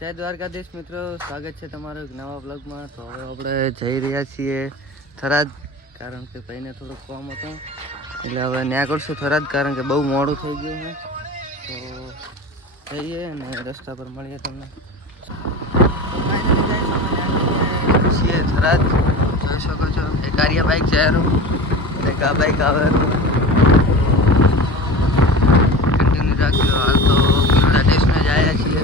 જય દ્વારકાધીશ મિત્રો, સ્વાગત છે તમારું એક નવા બ્લોગમાં. તો હવે આપણે જઈ રહ્યા છીએ થરાદ, કારણ કે ભાઈને થોડુંક કામ હતું એટલે હવે ન્યા કરશું થરાદ, કારણ કે બહુ મોડું થઈ ગયું છે. તો જઈએ અને રસ્તા પર મળીએ તમને. છીએ થરાદ, જોઈ શકો છો. એક આર્યા બાઇક જવાનું, એક આ બાઇક આવે. કન્ટિન્યુ રાખજો. હાલ તો કિલોડા સ્ટેશને જ આવ્યા છીએ,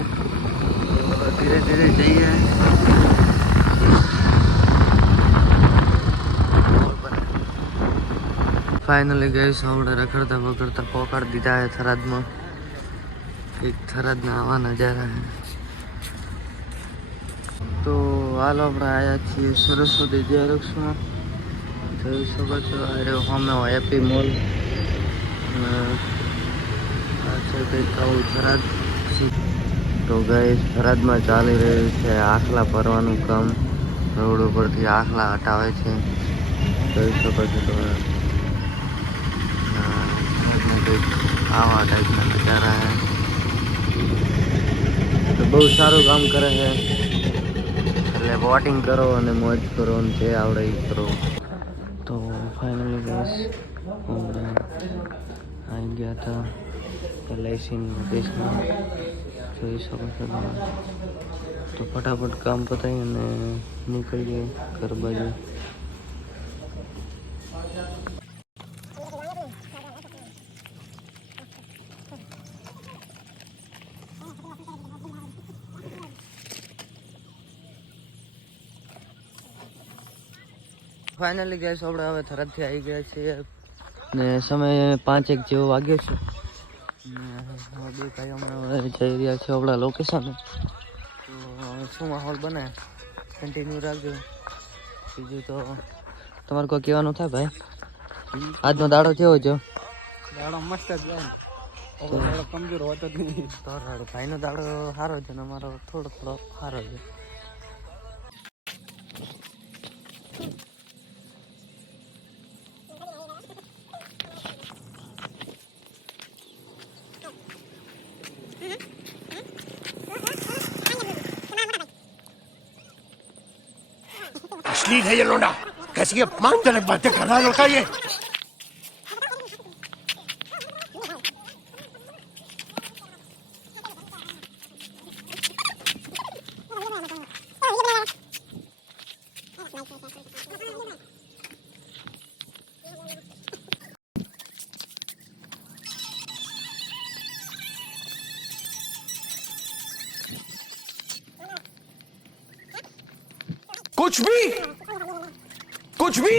ધીરે ધીરે જઈએ. ફાઇનલી ગઈ આપણે રખડતા પકડતા પકડી દીધા है થરાદમાં. એક થરાદના આવા નજારા है. તો હાલ આપણે આવ્યા છીએ સરસ્વતી ઝેરોક્સમાં. જોઈ શકો છો અરે સામે હેપી મોલ. આ છે કંઈક આવું થરાદ. તો ગાઈસ થરાદમાં ચાલી રહ્યું છે આખલા ભરવાનું કામ. રોડ ઉપરથી આખલા હટાવે છે, જોઈ શકો છો તમે. આવા ટાઈપના નજારા है. તો બહુ સારું કામ કરે છે. એટલે વોટિંગ કરો અને મોજ કરો અને જે આવડે એ કરો. તો ફાઇનલી ગાઈસ આપણે આવી ગયા હતા LICની ઓફિસમાં, જોઈ શકો છો તમે. તો ફટાફટ કામ પતાવી અને નીકળીએ ઘર બાજુ. ફાઇનલી ગેસ આપણે હવે થરાદથી આવી ગયા છીએ ને સમય 5:01 જેવો વાગ્યો છે. બે ભાઈ હમણાં જઈ રહ્યા છે આપણા લોકેશન. તો શું માહોલ બને કન્ટિન્યુ રાખજો. બીજું તો તમારે કોઈ કહેવાનું થાય ભાઈ? આજનો દાડો કેવો છે? દાડો મસ્ત જ જાય, કમજોર હોતો જ નહીં. તો ભાઈનો દાડો સારો છે ને અમારો થોડો સારો છે. अश्लील है ये लोना, कैसी अपमानजनक बातें कर रहा है लड़का ये. कुछ भी